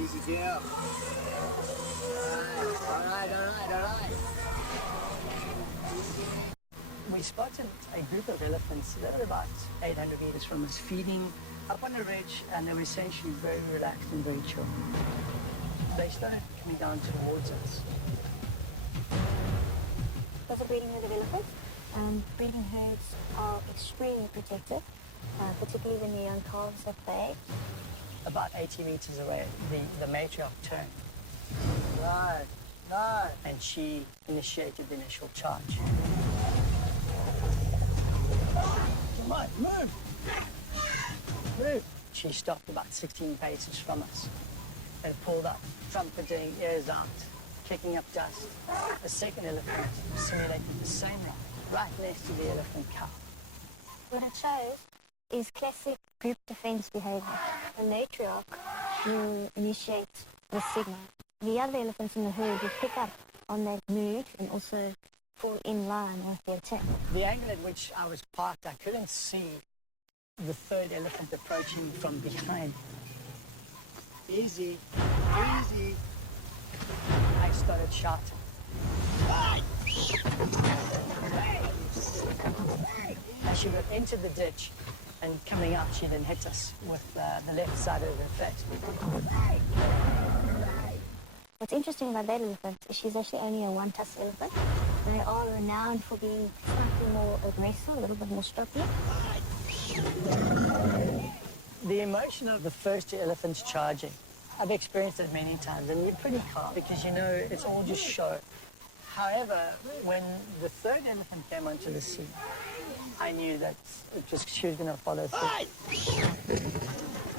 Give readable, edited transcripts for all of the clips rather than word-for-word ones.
Easy girl. All right. We spotted a group of elephants that were about 800 meters from us, feeding up on a ridge, and they were essentially very relaxed and very chill. They started coming down towards us. Because of breeding with elephants, breeding herds are extremely protective, particularly when the young calves have bagged. About 80 meters away, the matriarch turned. Right. And she initiated the initial charge. Come on, move! She stopped about 16 paces from us and pulled up, trumpeting, ears out, kicking up dust. The second elephant simulated the same thing, right next to the elephant cow. What it shows is classic group defense behavior. The matriarch will initiate the signal. The other elephants in the herd will pick up on that mood and also fall in line with the attack. The angle at which I was parked, I couldn't see the third elephant approaching from behind. Easy. I started shouting. As she got into the ditch and coming out, she then hit us with the left side of her face. What's interesting about that elephant is she's actually only a one-tusk elephant. They are renowned for being slightly more aggressive, a little bit more stroppy. The emotion of the first two elephants charging, I've experienced it many times, and you're pretty calm because you know it's all just show. However, when the third elephant came onto the scene, I knew that she was going to follow through.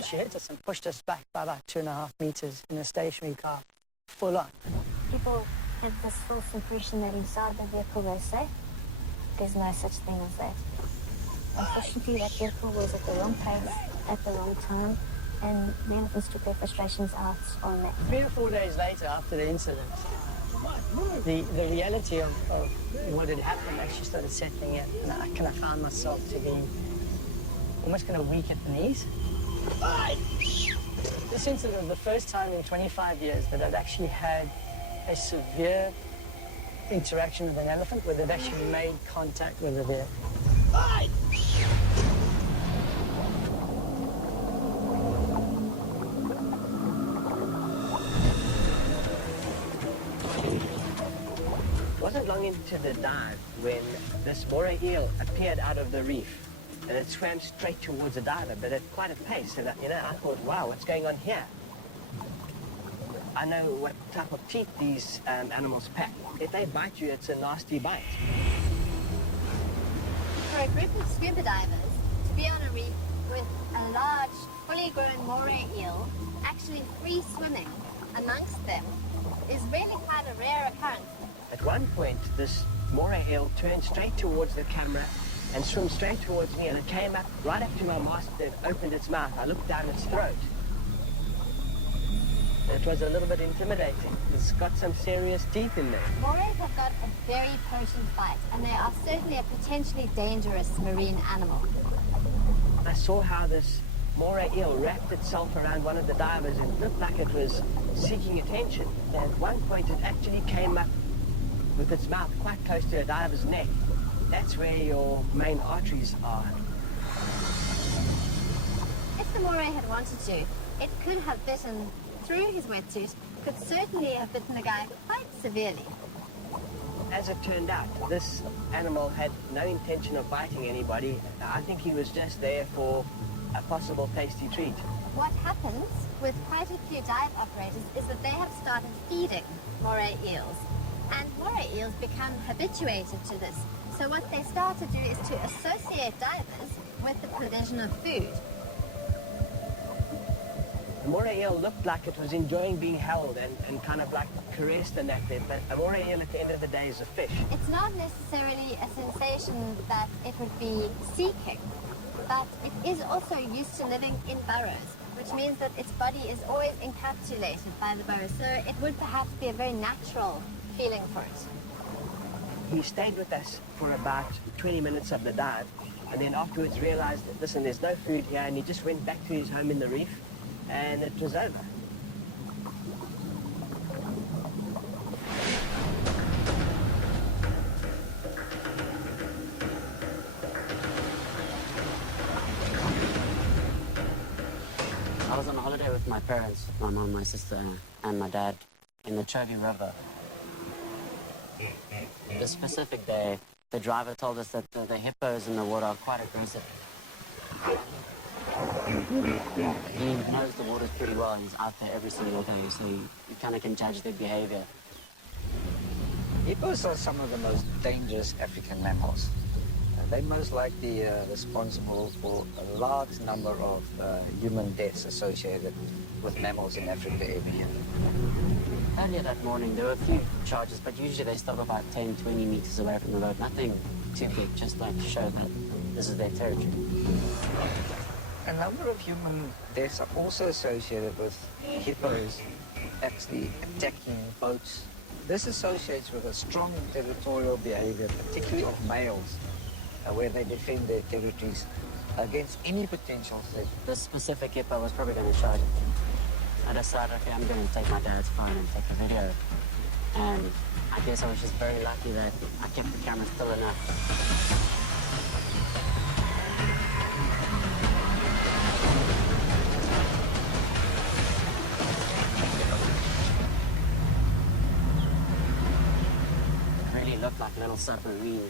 She hit us and pushed us back by about 2.5 meters in a stationary car, full on. People have this false impression that inside the vehicle they're safe. There's no such thing as that. Unfortunately, that vehicle was at the wrong place, at the wrong time, and the elephants took their frustrations out on that. 3 or 4 days later, after the incident, the reality of what had happened actually started settling in. And I kind of found myself to be almost kind of weak at the knees. This incident was the first time in 25 years that I'd actually had a severe interaction with an elephant where they've actually made contact with a vehicle. It wasn't long into the dive when this moray eel appeared out of the reef, and it swam straight towards the diver, but at quite a pace. And I thought, wow, what's going on here? I know what type of teeth these animals pack. If they bite you, it's a nasty bite. For a group of scuba divers to be on a reef with a large, fully grown moray eel actually free swimming amongst them is really quite a rare occurrence. At one point, this moray eel turned straight towards the camera and swam straight towards me, and it came up right up to my masthead, opened its mouth. I looked down its throat. It was a little bit intimidating. It's got some serious teeth in there. Morays have got a very potent bite, and they are certainly a potentially dangerous marine animal. I saw how this moray eel wrapped itself around one of the divers and looked like it was seeking attention. And at one point, it actually came up with its mouth quite close to a diver's neck. That's where your main arteries are. If the moray had wanted to, it could have bitten through his wetsuit, could certainly have bitten the guy quite severely. As it turned out, this animal had no intention of biting anybody. I think he was just there for a possible tasty treat. What happens with quite a few dive operators is that they have started feeding moray eels. And moray eels become habituated to this. So what they start to do is to associate divers with the provision of food. The moray eel looked like it was enjoying being held and kind of like caressed and that bit, but a moray eel at the end of the day is a fish. It's not necessarily a sensation that it would be seeking, but it is also used to living in burrows, which means that its body is always encapsulated by the burrow. So it would perhaps be a very natural feeling for it. He stayed with us for about 20 minutes of the dive, and then afterwards realized that, listen, there's no food here, and he just went back to his home in the reef, and it was over. my parents, my mom, my sister, and my dad in the Chobe River. This specific day, the driver told us that the hippos in the water are quite aggressive. He knows the waters pretty well. He's out there every single day, so you kind of can judge their behavior. Hippos are some of the most dangerous African mammals. They're most likely responsible for a large number of human deaths associated with mammals in Africa every year. Earlier that morning, there were a few charges, but usually they stop about 10, 20 meters away from the boat. Nothing too big, just like to show that this is their territory. A number of human deaths are also associated with hippos actually attacking boats. This associates with a strong territorial behavior, particularly of males, where they defend their territories against any potential threat. This specific hippo was probably going to charge. I decided, okay, I'm going to take my dad's phone and take a video. And I guess I was just very lucky that I kept the camera still enough. Looked like a little submarine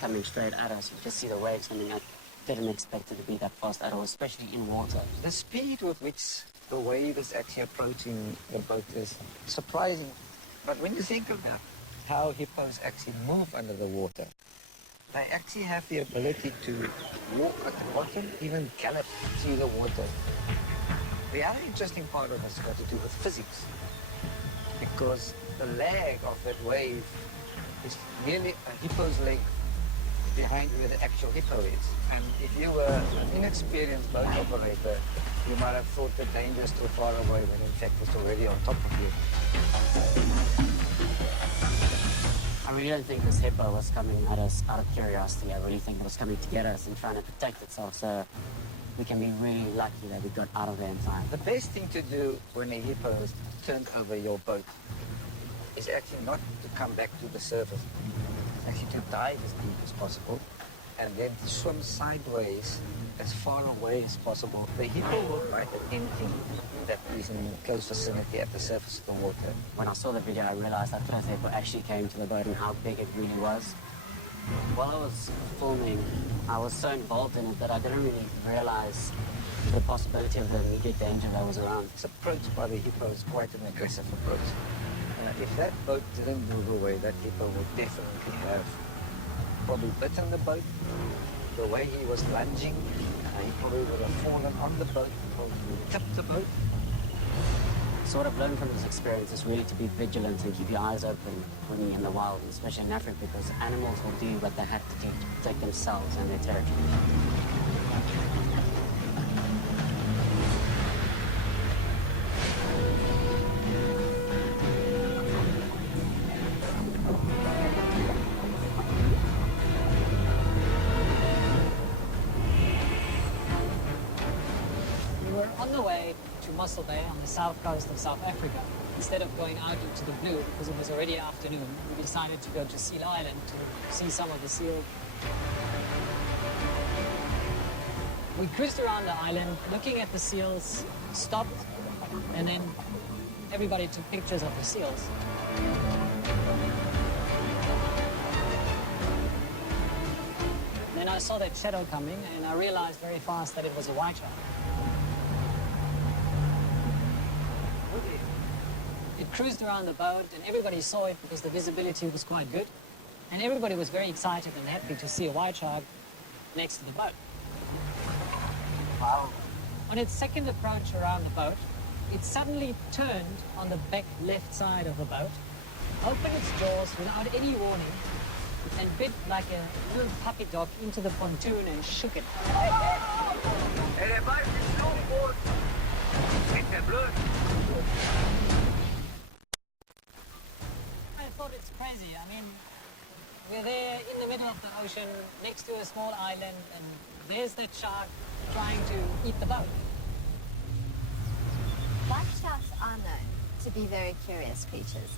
coming straight at us. You just see the waves coming. I didn't expect it to be that fast at all, especially in water. The speed with which the wave is actually approaching the boat is surprising. But when you think about how hippos actually move under the water, they actually have the ability to walk at the bottom, even gallop through the water. The other interesting part of this has got to do with physics, because the lag of that wave is nearly a hippo's leg behind where the actual hippo is. And if you were an inexperienced boat operator, you might have thought the danger is too far away when in fact it's already on top of you. I really don't think this hippo was coming at us out of curiosity. I really think it was coming to get us and trying to protect itself, so we can be really lucky that we got out of there in time. The best thing to do when a hippo is turned over your boat is actually not to come back to the surface. Actually to dive as deep as possible and then swim sideways as far away as possible. The hippo will bite at anything that is in close vicinity at the surface of the water. When I saw the video, I realized that the hippo actually came to the boat and how big it really was. While I was filming, I was so involved in it that I didn't really realize the possibility of the immediate danger that was around. This approach by the hippo is quite an aggressive approach. If that boat didn't move away, that hippo would definitely have probably bitten the boat. The way he was lunging, he probably would have fallen on the boat, probably tipped the boat. Sort of learn from this experience is really to be vigilant and keep your eyes open when you're in the wild, especially in Africa, because animals will do what they have to do to protect themselves and their territory. Mossel Bay on the south coast of South Africa. Instead of going out into the blue, because it was already afternoon, we decided to go to Seal Island to see some of the seal. We cruised around the island, looking at the seals, stopped, and then everybody took pictures of the seals. Then I saw that shadow coming, and I realized very fast that it was a white shark. It cruised around the boat and everybody saw it because the visibility was quite good. And everybody was very excited and happy to see a white shark next to the boat. Wow. On its second approach around the boat, it suddenly turned on the back left side of the boat, opened its jaws without any warning, and bit like a little puppy dog into the pontoon and shook it. I thought it's crazy. I mean, we're there in the middle of the ocean, next to a small island, and there's that shark trying to eat the boat. White sharks are known to be very curious creatures.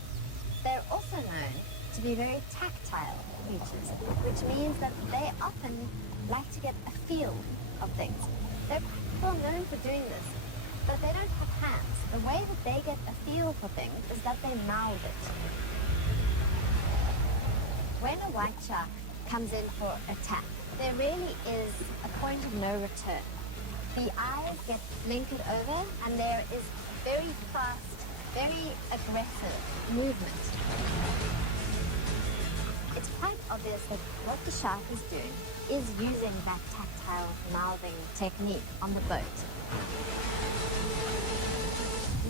They're also known to be very tactile creatures, which means that they often like to get a feel of things. They're quite well known for doing this. but they don't have hands. The way that they get a feel for things is that they mouth it. When a white shark comes in for attack, there really is a point of no return. The eyes get blinkered over and there is very fast, very aggressive movement. It's quite obvious that what the shark is doing is using that tactile mouthing technique on the boat.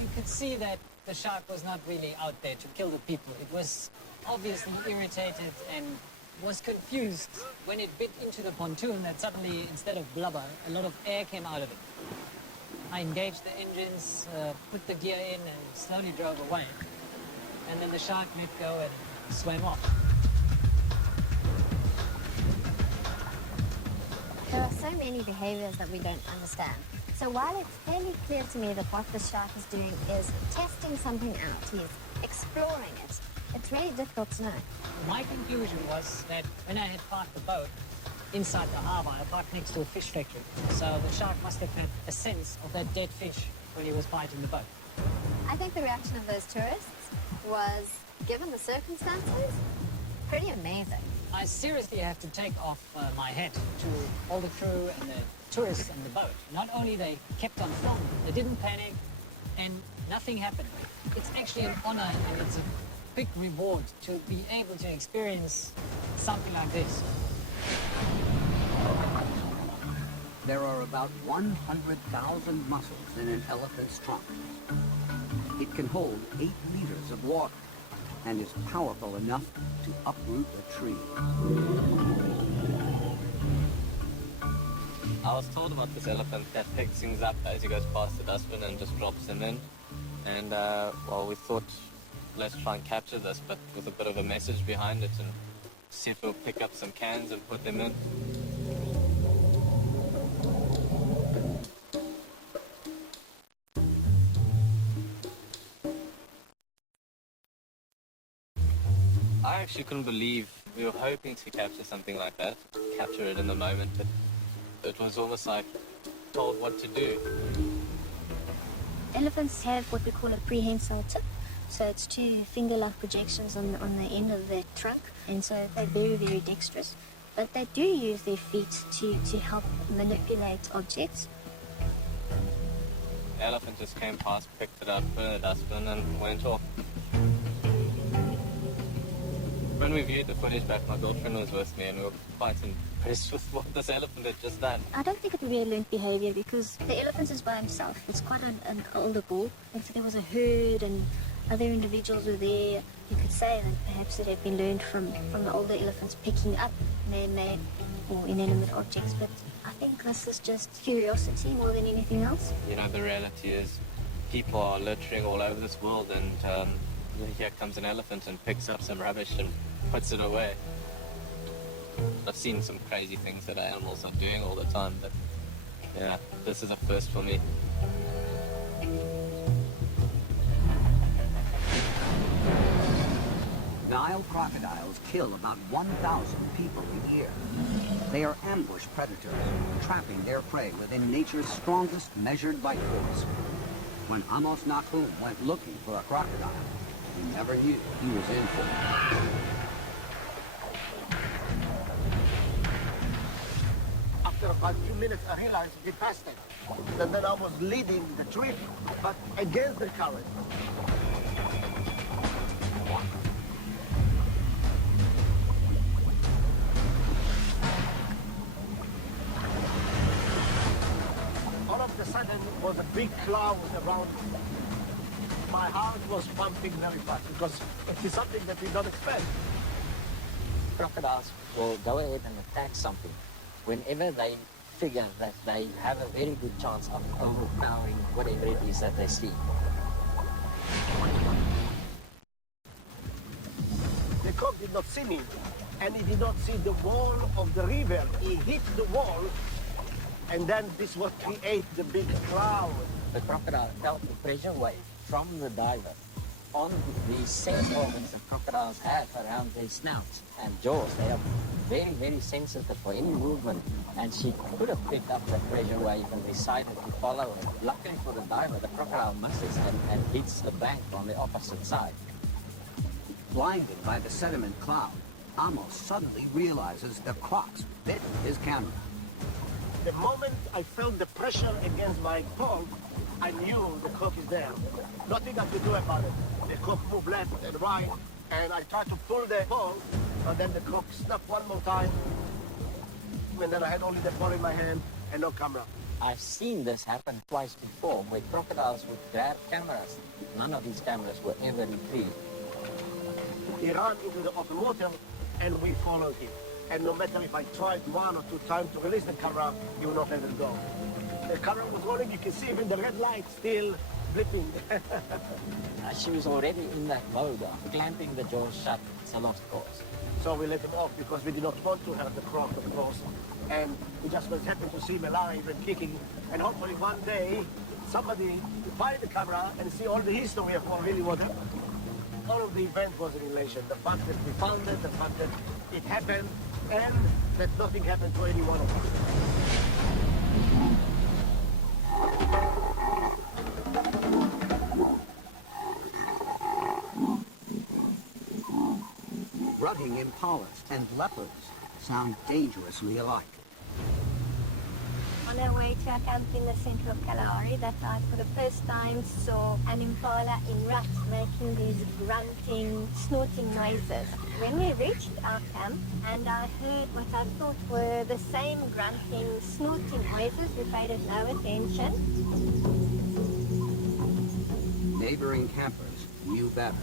You could see that the shark was not really out there to kill the people. It was obviously irritated and was confused when it bit into the pontoon that suddenly, instead of blubber, a lot of air came out of it. I engaged the engines, put the gear in and slowly drove away. And then the shark let go and swam off. There are so many behaviors that we don't understand. So while it's fairly clear to me that what the shark is doing is testing something out, he's exploring it, it's really difficult to know. My conclusion was that when I had parked the boat inside the harbour, I parked next to a fish factory. So the shark must have had a sense of that dead fish when he was biting the boat. I think the reaction of those tourists was, given the circumstances, pretty amazing. I seriously have to take off my hat to all the crew and the tourists on the boat. Not only they kept on film, they didn't panic and nothing happened. It's actually an honor and it's a big reward to be able to experience something like this. There are about 100,000 muscles in an elephant's trunk. It can hold 8 liters of water and is powerful enough to uproot a tree. I was told about this elephant that picks things up as he goes past the dustbin and just drops them in. And, well, we thought, let's try and capture this, but with a bit of a message behind it and see if we'll pick up some cans and put them in. I actually couldn't believe we were hoping to capture something like that, capture it in the moment, but it was almost like told what to do. Elephants have what we call a prehensile tip. So it's 2 finger-like projections on the end of their trunk. And so they're very, very dexterous. But they do use their feet to help manipulate objects. The elephant just came past, picked it up, put it in the dustbin and went off. When we viewed the footage back, my girlfriend was with me and we were quite impressed with what this elephant had just done. I don't think it would be a learned behavior because the elephant is by himself. It's quite an older bull. If there was a herd and other individuals were there, you could say that perhaps it had been learned from the older elephants picking up man-made or inanimate objects. But I think this is just curiosity more than anything else. You know, the reality is people are littering all over this world and here comes an elephant and picks up some rubbish and puts it away. I've seen some crazy things that animals are doing all the time, but yeah, this is a first for me. Nile crocodiles kill about 1,000 people a year. They are ambush predators, trapping their prey within nature's strongest measured bite force. When Amos Nakum went looking for a crocodile, he never knew he was in for it. After about 2 minutes, I realized we passed it. And then I was leading the trip, but against the current. All of a sudden, was a big cloud around me. My heart was pumping very fast because it is something that we don't expect. Crocodiles will go ahead and attack something whenever they figure that they have a very good chance of overpowering whatever it is that they see. The cock did not see me, and he did not see the wall of the river. He hit the wall, and then this what create the big cloud. The crocodile felt the pressure wave from the diver on the sense organs that crocodiles have around their snouts and jaws. They are very, very sensitive for any movement. And she could have picked up the pressure wave and decided to follow it. Luckily for the diver, the crocodile misses and hits the bank on the opposite side. Blinded by the sediment cloud, Amos suddenly realizes the crocs bit his camera. The moment I felt the pressure against my pole, I knew the croc is there. Nothing I could do about it. The croc moved left and right, and I tried to pull the pole, and then the croc snapped one more time, and then I had only the pole in my hand and no camera. I've seen this happen twice before, where crocodiles would grab cameras. None of these cameras were ever retrieved. He ran into the open water, and we followed him. And no matter if I tried 1 or 2 times to release the camera, he would not let it go. The camera was rolling, you can see even the red light still blipping. She was already in that mode of clamping the jaws shut. It's a lost cause. So we let him off because we did not want to hurt the croc, of course. And we just was happy to see him alive and kicking. And hopefully one day, somebody will find the camera and see all the history of what really was happening. All of the event was an elation. The fact that we found it, the fact that it happened, and that nothing happened to any one of us. Rutting impalas and leopards sound dangerously alike. On our way to our camp in the center of Kalahari, that I for the first time saw an impala in rut making these grunting, snorting noises. When we reached our camp and I heard what I thought were the same grunting, snorting noises, we paid it no attention. Neighboring campers knew better.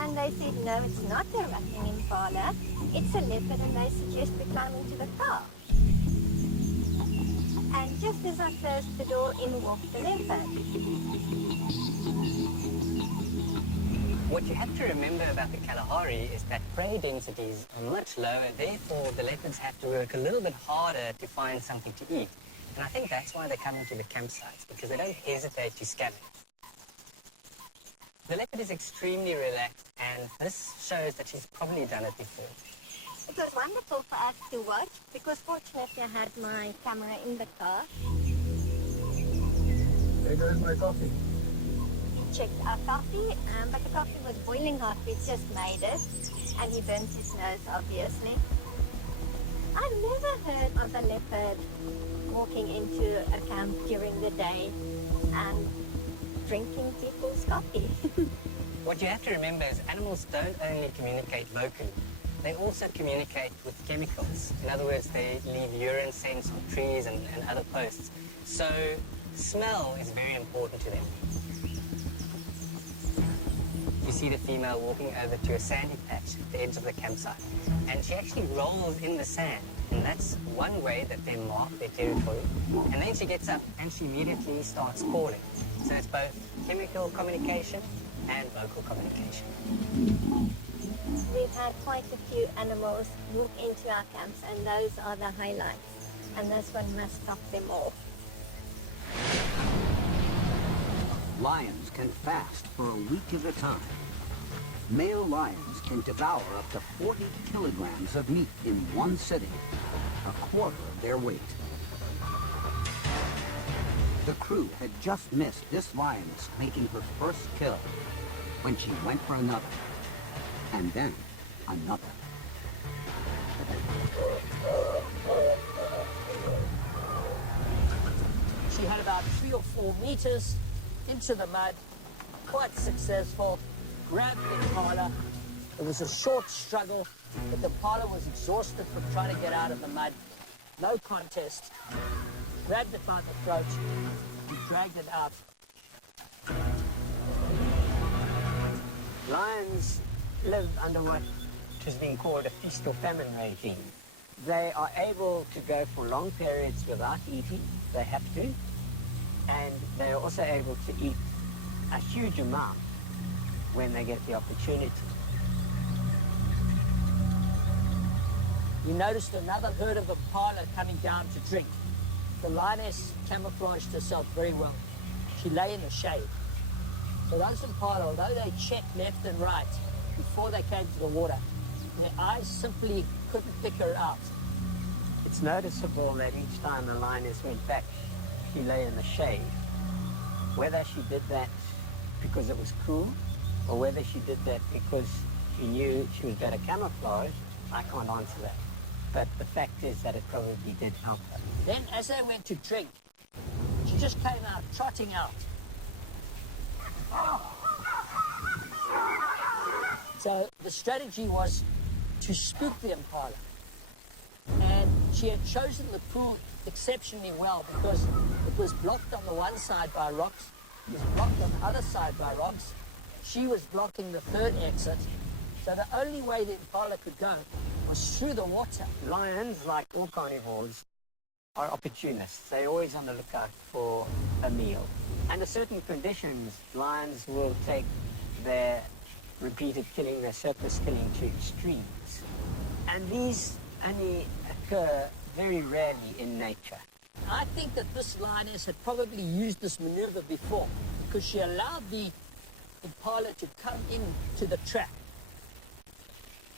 And they said, no, it's not a rutting impala, it's a leopard, and they suggest we climb into the car. And just as I closed the door, in walked the leopard. What you have to remember about the Kalahari is that prey densities are much lower, therefore the leopards have to work a little bit harder to find something to eat. And I think that's why they come into the campsites, because they don't hesitate to scavenge. The leopard is extremely relaxed, and this shows that she's probably done it before. It was wonderful for us to watch because fortunately I had my camera in the car. There goes my coffee. He checked our coffee, but the coffee was boiling hot. We just made it, and he burnt his nose, obviously. I've never heard of a leopard walking into a camp during the day and drinking people's coffee. What you have to remember is animals don't only communicate vocally, they also communicate with chemicals. In other words, they leave urine scents on trees and other posts. So smell is very important to them. You see the female walking over to a sandy patch at the edge of the campsite, and she actually rolls in the sand, and that's one way that they mark their territory. And then she gets up and she immediately starts calling. So it's both chemical communication and vocal communication. We've had quite a few animals move into our camps, and those are the highlights. And this one must top them all. Lions can fast for a week at a time. Male lions can devour up to 40 kilograms of meat in one sitting, a quarter of their weight. The crew had just missed this lioness making her first kill when she went for another, and then another. She had about 3 or 4 meters into the mud, quite successful, grabbed the impala. It was a short struggle, but the impala was exhausted from trying to get out of the mud. No contest. Grabbed it by the throat and dragged it out. Lions live under what is being called a feast or famine regime. They are able to go for long periods without eating, they have to, and they are also able to eat a huge amount when they get the opportunity. We noticed another herd of impala coming down to drink. The lioness camouflaged herself very well. She lay in the shade. The Rus impala, although they checked left and right before they came to the water, their eyes simply couldn't pick her out. It's noticeable that each time the lioness went back, she lay in the shade. Whether she did that because it was cool, or whether she did that because she knew she was better camouflaged, I can't answer that. But the fact is that it probably did help her. Then, as they went to drink, she just came out, trotting out. So the strategy was to spook the impala. And she had chosen the pool exceptionally well because it was blocked on the one side by rocks, it was blocked on the other side by rocks. She was blocking the third exit. So the only way the impala could go was through the water. Lions, like all carnivores, are opportunists. They're always on the lookout for a meal. Under certain conditions, lions will take their repeated killing, their surplus killing to extremes. And these only occur very rarely in nature. I think that this lioness had probably used this maneuver before because she allowed the impala to come into the trap.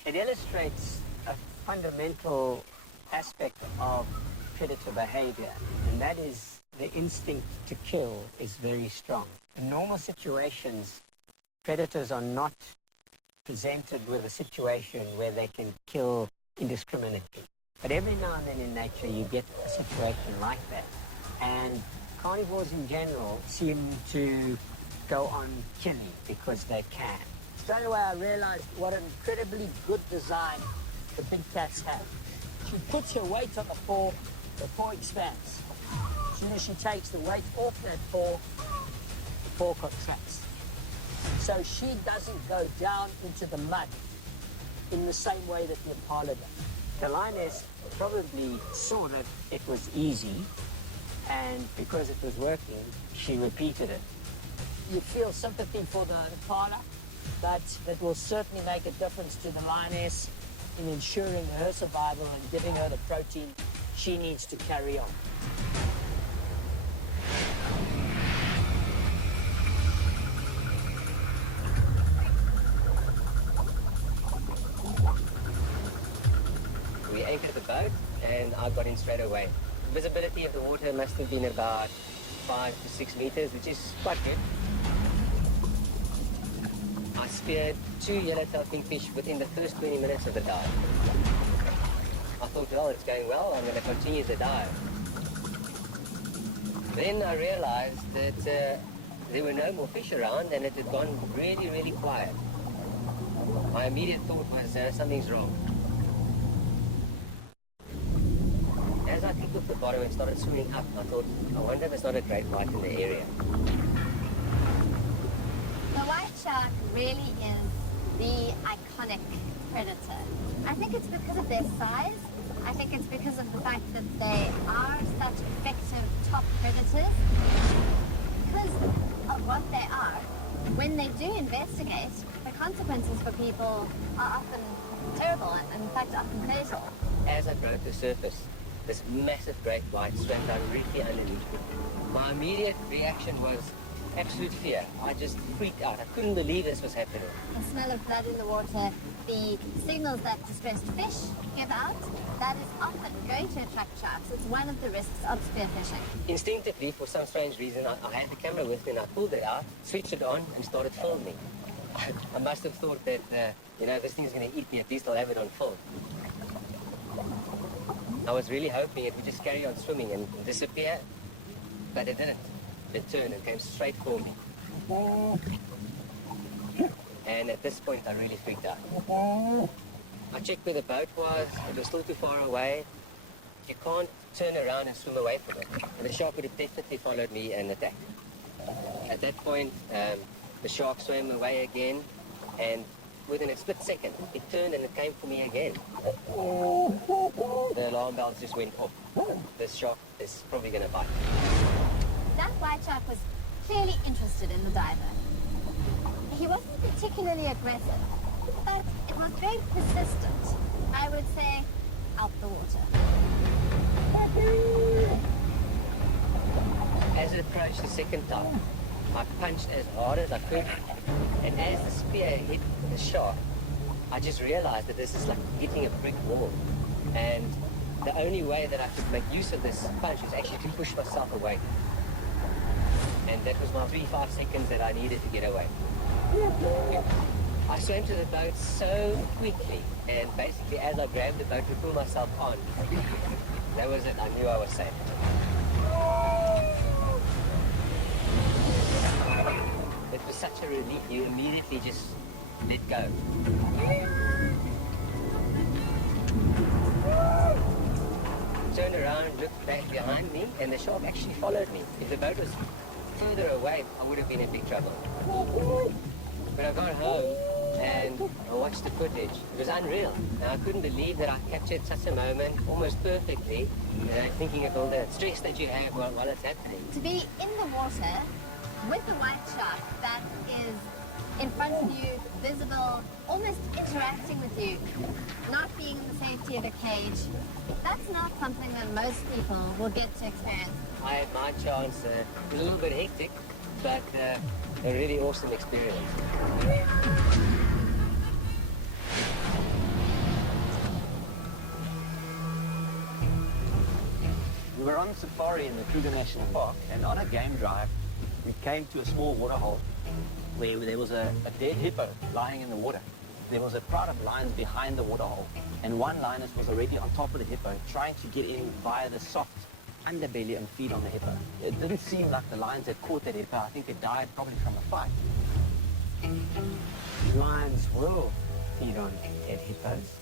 It illustrates a fundamental aspect of predator behavior, and that is the instinct to kill is very strong. In normal situations, predators are not presented with a situation where they can kill indiscriminately. But every now and then in nature you get a situation like that. And carnivores in general seem to go on killing because they can. Straight away I realized what an incredibly good design the big cats have. She puts her weight on the paw expands. As soon as she takes the weight off that paw, the paw contracts. So she doesn't go down into the mud in the same way that the impala does. The lioness probably saw that it was easy, and because it was working, she repeated it. You feel sympathy for the impala, but it will certainly make a difference to the lioness in ensuring her survival and giving her the protein she needs to carry on. We anchored the boat and I got in straight away. The visibility of the water must have been about 5 to 6 meters, which is quite good. I speared 2 yellowtail kingfish within the first 20 minutes of the dive. I thought, well, it's going well, I'm going to continue the dive. Then I realized that there were no more fish around and it had gone really, really quiet. My immediate thought was something's wrong. As I picked up the bottom and started swimming up, I thought, I wonder if there's not a great white in the area. The white shark really is the iconic predator. I think it's because of their size. I think it's because of the fact that they are such effective top predators. Because of what they are, when they do investigate, the consequences for people are often terrible and in fact often fatal. As I broke the surface, this massive great white swam directly underneath me. My immediate reaction was absolute fear. I just freaked out. I couldn't believe this was happening. The smell of blood in the water, the signals that distressed fish give out, that is often going to attract sharks. It's one of the risks of spearfishing. Instinctively, for some strange reason, I had the camera with me and I pulled it out, switched it on and started filming. I must have thought that, this thing's going to eat me, at least I'll have it on film. I was really hoping it would just carry on swimming and disappear, but it didn't. It turned and came straight for me. And at this point, I really freaked out. I checked where the boat was. It was still too far away. You can't turn around and swim away from it. And the shark would have definitely followed me and attacked. At that point, the shark swam away again, and within a split second, it turned and it came for me again. The alarm bells just went off. This shark is probably going to bite. That white shark was clearly interested in the diver. He wasn't particularly aggressive, but it was very persistent. I would say, out the water. As it approached the second time, I punched as hard as I could, and as the spear hit the shark, I just realized that this is like hitting a brick wall. And the only way that I could make use of this punch was actually to push myself away. And that was my 3-5 seconds that I needed to get away. I swam to the boat so quickly, and basically as I grabbed the boat to pull myself on, that was it. I knew I was safe. It was such a relief. You immediately just let go. Turned around, looked back behind me, and the shark actually followed me. If the boat was further away, I would have been in big trouble. But I got home and I watched the footage. It was unreal. And I couldn't believe that I captured such a moment almost perfectly, thinking of all the stress that you have while it's happening. To be in the water with the white shark that is in front of you, visible, almost interacting with you, not being in the safety of a cage, that's not something that most people will get to experience. I had my chance. It was a little bit hectic, but a really awesome experience. We were on safari in the Kruger National Park, and on a game drive, we came to a small waterhole where there was a dead hippo lying in the water. There was a crowd of lions behind the waterhole, and one lioness was already on top of the hippo, trying to get in via the soft underbelly and feed on the hippo. It didn't seem like the lions had caught that hippo. I think it died probably from a fight. Lions will feed on dead hippos.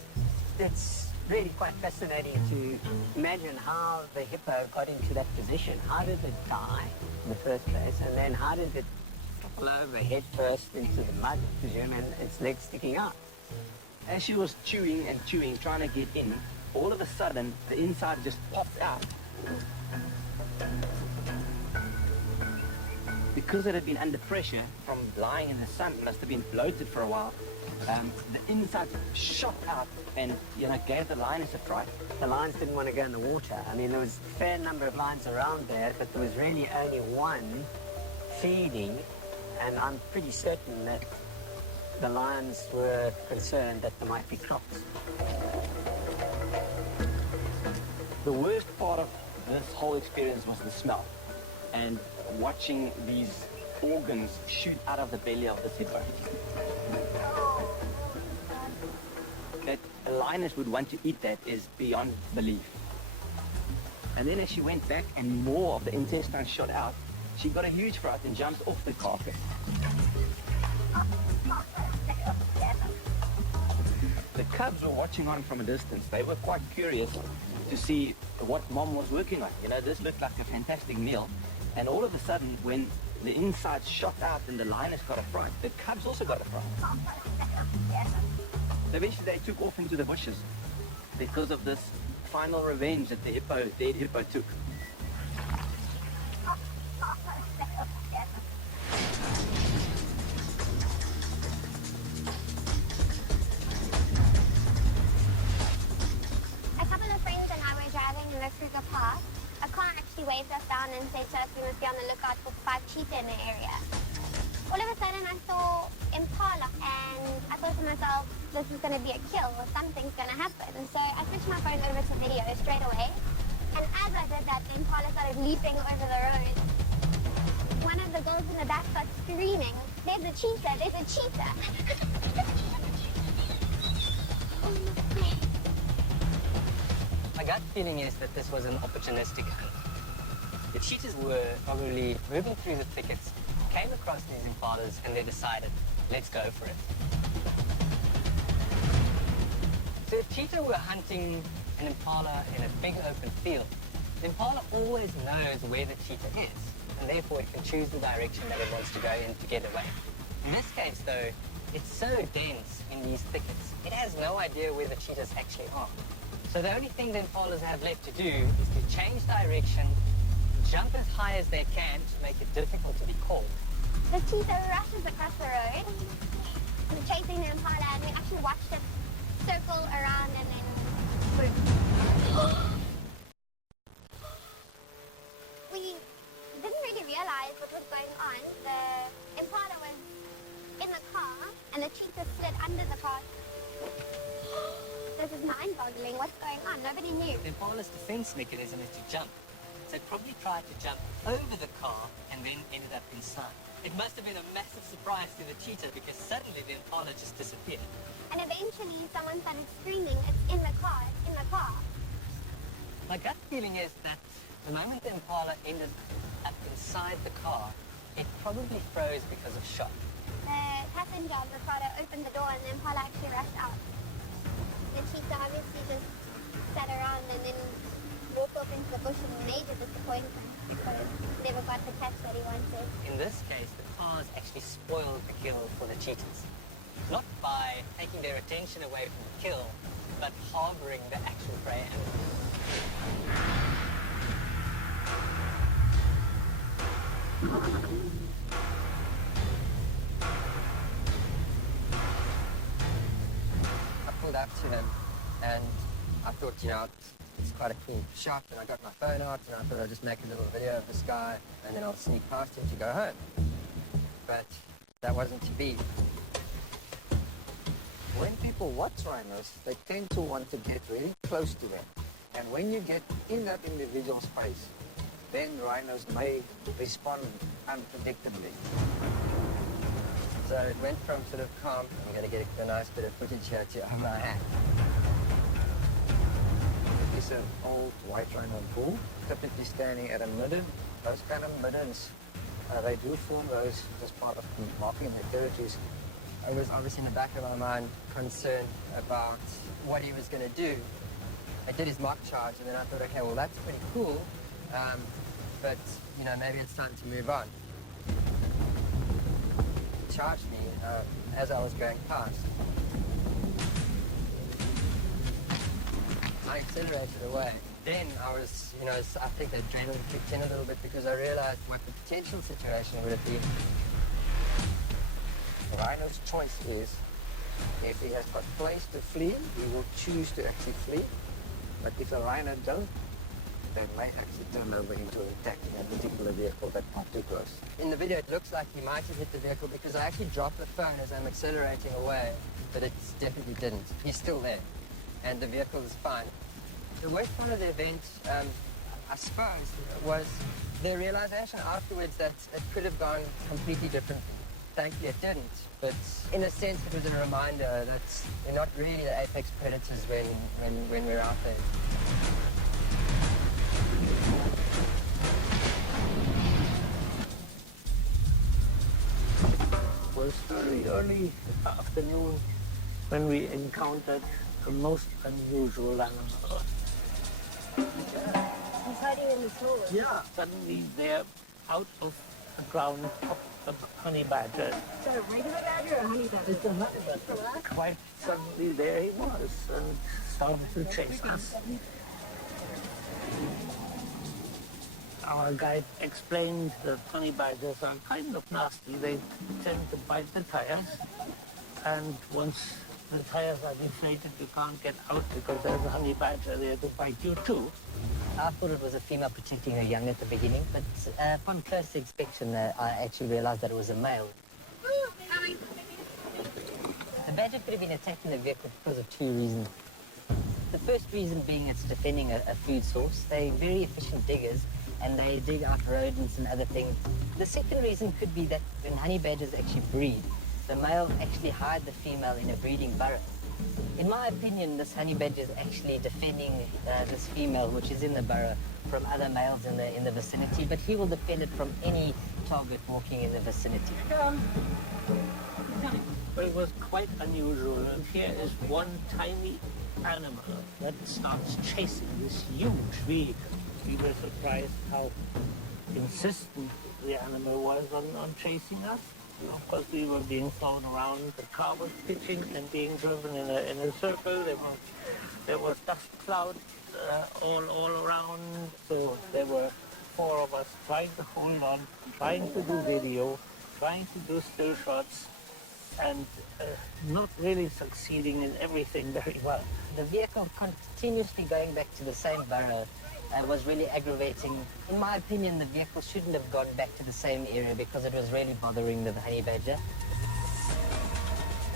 It's really quite fascinating to imagine how the hippo got into that position. How did it die in the first place, and then how did it fall over head first into the mud, I presume, and its legs sticking out? As she was chewing and chewing, trying to get in, all of a sudden, the inside just popped out. Because it had been under pressure from lying in the sun, it must have been bloated for a while, the inside shot out and, gave the lioness a fright. The lions didn't want to go in the water. I mean, there was a fair number of lions around there, but there was really only one feeding, and I'm pretty certain that the lions were concerned that there might be crops. The worst part of this whole experience was the smell, and watching these organs shoot out of the belly of this hippo. That a lioness would want to eat that is beyond belief. And then as she went back and more of the intestines shot out, she got a huge fright and jumped off the carcass. The cubs were watching on from a distance. They were quite curious to see what Mom was working on. This looked like a fantastic meal. And all of a sudden, when the inside shot out and the lioness got a fright, the cubs also got a fright. Eventually they took off into the bushes because of this final revenge that the dead hippo took. A couple of friends and I were driving in the Kruger Park. A car actually waved us down and said to us we must be on the lookout for 5 cheetah in the area. All of a sudden I saw impala and I thought to myself, this is going to be a kill or something's going to happen. And so I switched my phone over to video straight away. And as I did that, the impala started leaping over the road. One of the girls in the back started screaming, there's a cheetah, there's a cheetah. My gut feeling is that this was an opportunistic hunt. The cheetahs were probably moving through the thickets, came across these impalas, and they decided, let's go for it. So if cheetah were hunting an impala in a big open field, the impala always knows where the cheetah is, and therefore it can choose the direction that it wants to go in to get away. In this case, though, it's so dense in these thickets, it has no idea where the cheetahs actually are. So the only thing the impalas have left to do is to change direction, jump as high as they can to make it difficult to be caught. The cheetah rushes across the road, chasing the impala, and we actually watched it circle around and then boom. We didn't really realize what was going on. The and a cheetah slid under the car. This is mind-boggling. What's going on? Nobody knew. The impala's defense mechanism is to jump. So it probably tried to jump over the car and then ended up inside. It must have been a massive surprise to the cheetah because suddenly the impala just disappeared. And eventually someone started screaming, it's in the car, it's in the car. My gut feeling is that the moment the impala ended up inside the car, it probably froze because of shock. The passenger of the car opened the door and the impala actually rushed out. The cheetah obviously just sat around and then walked off into the bush in major disappointment because he never got the catch that he wanted. In this case, the cars actually spoiled the kill for the cheetahs. Not by taking their attention away from the kill, but harboring the actual prey animal. I pulled up to him and I thought, you know, it's quite a cool shot, and I got my phone out and I thought I'd just make a little video of this guy and then I'll sneak past him to go home. But that wasn't to be. When people watch rhinos, they tend to want to get really close to them. And when you get in that individual's face, then rhinos may respond unpredictably. So it went from sort of calm, I'm going to get a nice bit of footage here, to oh my hat. It's an old white rhino bull, typically standing at a midden. Those kind of middens, they do form those as part of marking their territories. I was obviously in the back of my mind concerned about what he was going to do. I did his mock charge and then I thought, okay, well that's pretty cool, but you know, maybe it's time to move on. He charged me as I was going past. I accelerated away. Then I was, you know, I think the adrenaline kicked in a little bit because I realized what the potential situation would have been. The rhino's choice is, if he has got place to flee, he will choose to actually flee. But if the rhino don't, they may actually turn over into attacking a particular vehicle that got too close. In the video, it looks like he might have hit the vehicle because I actually dropped the phone as I'm accelerating away, but it definitely didn't. He's still there, and the vehicle is fine. The worst part of the event, I suppose, was the realization afterwards that it could have gone completely differently. Thankfully it didn't, but in a sense it was a reminder that we're not really the apex predators when we're out there. It was very early afternoon when we encountered a most unusual animal. He's hiding in the snow. Yeah, suddenly there, out of the ground, popped a honey badger. Is that a regular badger or a honey badger? It's a honey badger. Quite suddenly there he was and started to chase us. Our guide explained that honey badgers are kind of nasty. They tend to bite the tires, and once the tires are deflated, you can't get out because there's a honey badger there to bite you too. I thought it was a female protecting her young at the beginning, but upon close inspection, I actually realized that it was a male. The badger could have been attacking the vehicle because of two reasons. The first reason being it's defending a food source. They're very efficient diggers, and they dig out rodents and other things. The second reason could be that when honey badgers actually breed, the male actually hide the female in a breeding burrow. In my opinion, this honey badger is actually defending this female, which is in the burrow, from other males in the vicinity, but he will defend it from any target walking in the vicinity. But it was quite unusual, and here is one tiny animal that starts chasing this huge vehicle. We were surprised how insistent the animal was on chasing us. Of course, we were being thrown around. The car was pitching and being driven in a circle. There was dust clouds all around. So there were four of us trying to hold on, trying to do video, trying to do still shots, and not really succeeding in everything very well. The vehicle continuously going back to the same burrow was really aggravating. In my opinion, the vehicle shouldn't have gone back to the same area because it was really bothering the honey badger.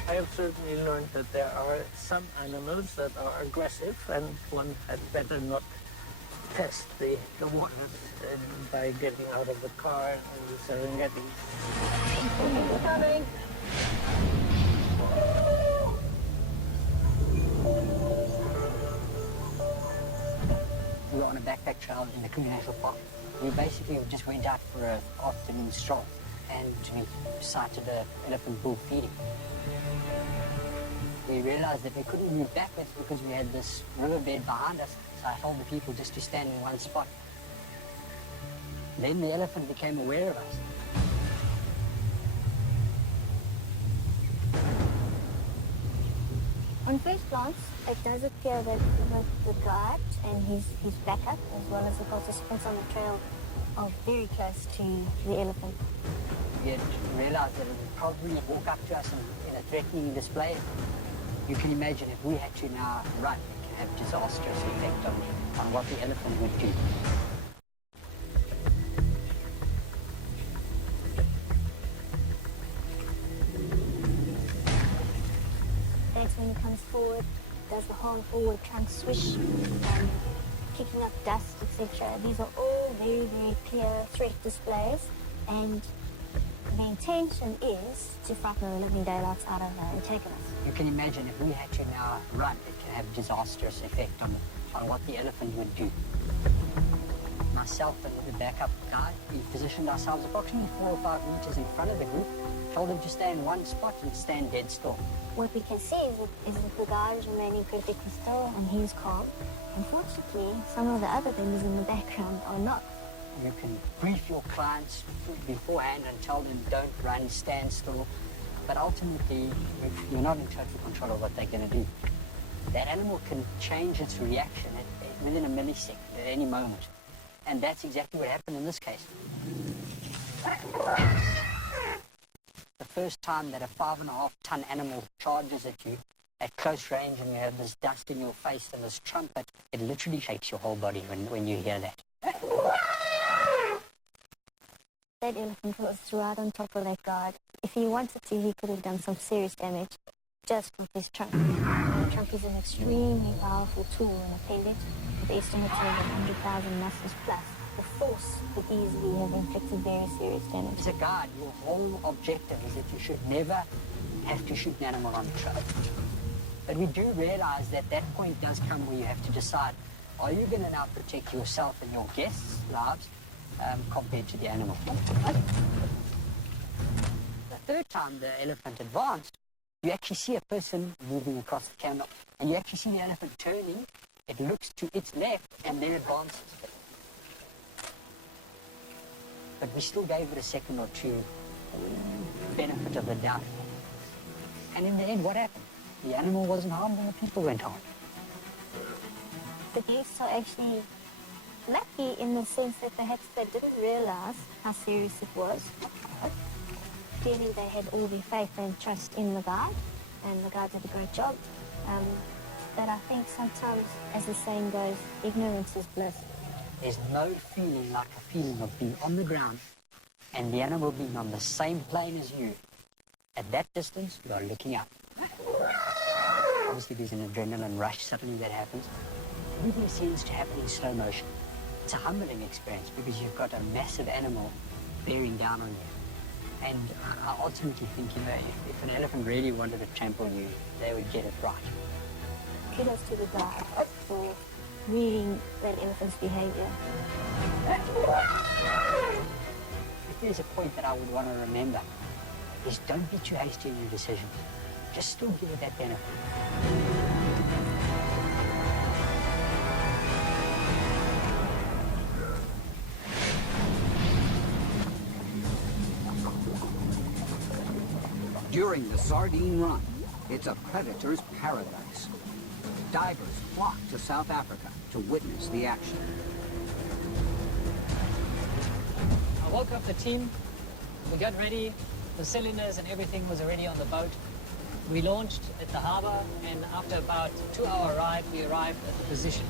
I have certainly learned that there are some animals that are aggressive, and one had better not test the waters by getting out of the car in the Serengeti. Coming. We were on a backpack trail in the Kruger National Park. We basically just went out for an afternoon stroll, and we sighted an elephant bull feeding. We realized that we couldn't move backwards because we had this riverbed behind us, so I told the people just to stand in one spot. Then the elephant became aware of us. On first glance, it does appear that the guide and his backup, as well as the participants on the trail, are very close to the elephant. We had realized that it would probably walk up to us in a threatening display. You can imagine if we had to now run, it can have disastrous effect on what the elephant would do. That's when it comes forward, does the whole forward trunk swish, kicking up dust, etc. These are all very, very clear threat displays, and the intention is to frighten the living daylights out of the antagonists. You can imagine if we had to now run, it can have disastrous effect on what the elephant would do. Myself and the backup guide, we positioned ourselves approximately 4 or 5 meters in front of the group, told them to stay in one spot and stand dead still. What we can see is that the guide is remaining perfectly still and he's calm. Unfortunately, some of the other members in the background are not. You can brief your clients beforehand and tell them don't run, stand still. But ultimately, you're not in total control of what they're going to do. That animal can change its reaction within a millisecond at any moment. And that's exactly what happened in this case. The first time that a 5.5-ton animal charges at you at close range and you have this dust in your face and this trumpet, it literally shakes your whole body when you hear that. That elephant was right on top of that guard. If he wanted to, he could have done some serious damage just with his trunk. The trunk is an extremely powerful tool and appendage with estimates of 100,000 muscles plus. The force could easily have inflicted very serious damage. As a guide, your whole objective is that you should never have to shoot an animal on the trail. But we do realize that that point does come where you have to decide, are you going to now protect yourself and your guests' lives compared to the animal? The third time the elephant advanced, you actually see a person moving across the camera, and you actually see the elephant turning. It looks to its left and then advances. But we still gave it a second or two benefit of the doubt. And in the end, what happened? The animal wasn't harmed and the people went harmed. The guests are actually lucky in the sense that perhaps they didn't realize how serious it was. Clearly they had all their faith and trust in the guide, and the guide did a great job. But I think sometimes, as the saying goes, ignorance is bliss. There's no feeling like a feeling of being on the ground and the animal being on the same plane as you. At that distance, you are looking up. Obviously, there's an adrenaline rush suddenly that happens. Everything seems to happen in slow motion. It's a humbling experience because you've got a massive animal bearing down on you. And I ultimately think, if an elephant really wanted to trample you, they would get it right. Kudos to the guide for reading that elephant's behavior. If there's a point that I would want to remember, is don't be too hasty in your decisions. Just still give it that benefit. During the sardine run, it's a predator's paradise. Divers flock to South Africa to witness the action. I woke up the team, we got ready, the cylinders and everything was already on the boat. We launched at the harbor, and after about a 2-hour ride, we arrived at the position.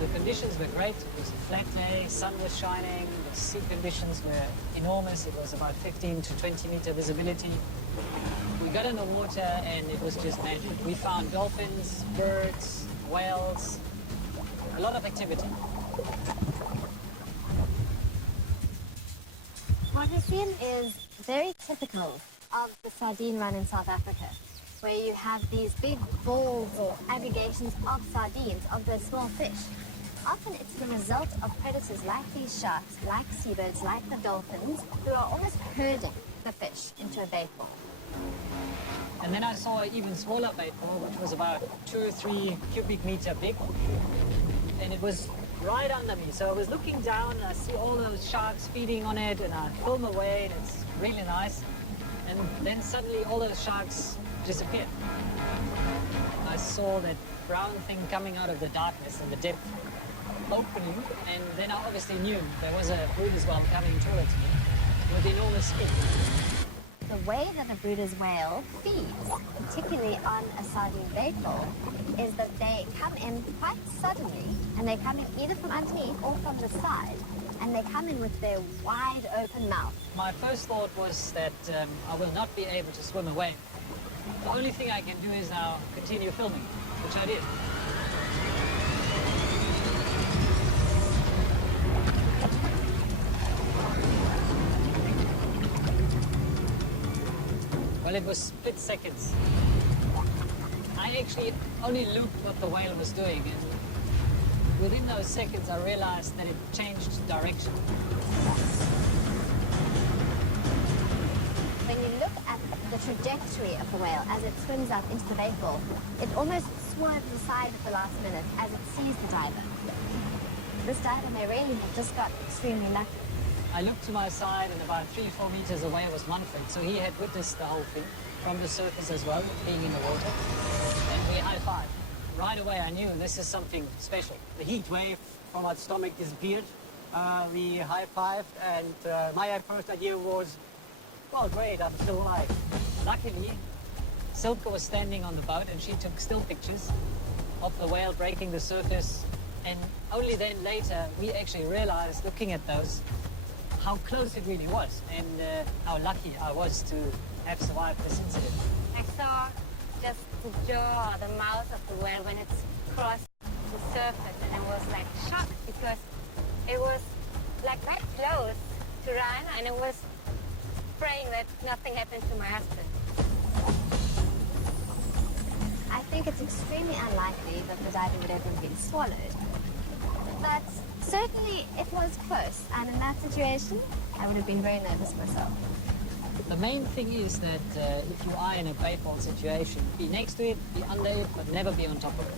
The conditions were great. It was a flat day, sun was shining, the sea conditions were enormous. It was about 15 to 20 meter visibility. We got in the water and it was just magic. We found dolphins, birds, whales, a lot of activity. What we've seen is very typical of the sardine run in South Africa, where you have these big balls or aggregations of sardines, of the small fish. Often it's the result of predators like these sharks, like seabirds, like the dolphins, who are almost herding the fish into a bait ball. And then I saw an even smaller bait ball, which was about 2 or 3 cubic meter big. And it was right under me. So I was looking down and I see all those sharks feeding on it and I film away and it's really nice. And then suddenly all those sharks disappeared. I saw that brown thing coming out of the darkness in the depth, opening, and then I obviously knew there was a Bryde's whale coming towards me with enormous skin. The way that a Bryde's whale feeds, particularly on a sardine bait ball, is that they come in quite suddenly, and they come in either from underneath or from the side, and they come in with their wide open mouth. My first thought was that I will not be able to swim away. The only thing I can do is now continue filming, which I did. Well, it was split seconds. I actually only looked what the whale was doing, and within those seconds I realized that it changed direction. When you look at the trajectory of the whale as it swims up into the bait ball, it almost swerves aside at the last minute as it sees the diver. This diver may really have just got extremely lucky. I looked to my side and about 3 or 4 meters away was Manfred, so he had witnessed the whole thing from the surface as well, being in the water, and we high-fived. Right away I knew this is something special. The heat wave from our stomach disappeared. We high-fived, and my first idea was, well, great, I'm still alive. Luckily, Silke was standing on the boat and she took still pictures of the whale breaking the surface, and only then later we actually realized, looking at those, how close it really was and how lucky I was to have survived this incident. I saw just the jaw, the mouth of the whale when it's crossed the surface, and I was like shocked because it was like that close to run, and it was praying that nothing happened to my husband. I think it's extremely unlikely that the diver would ever have been swallowed, but certainly it was close, and in that situation I would have been very nervous myself. The main thing is that if you are in a bait ball situation, be next to it, be under it, but never be on top of it.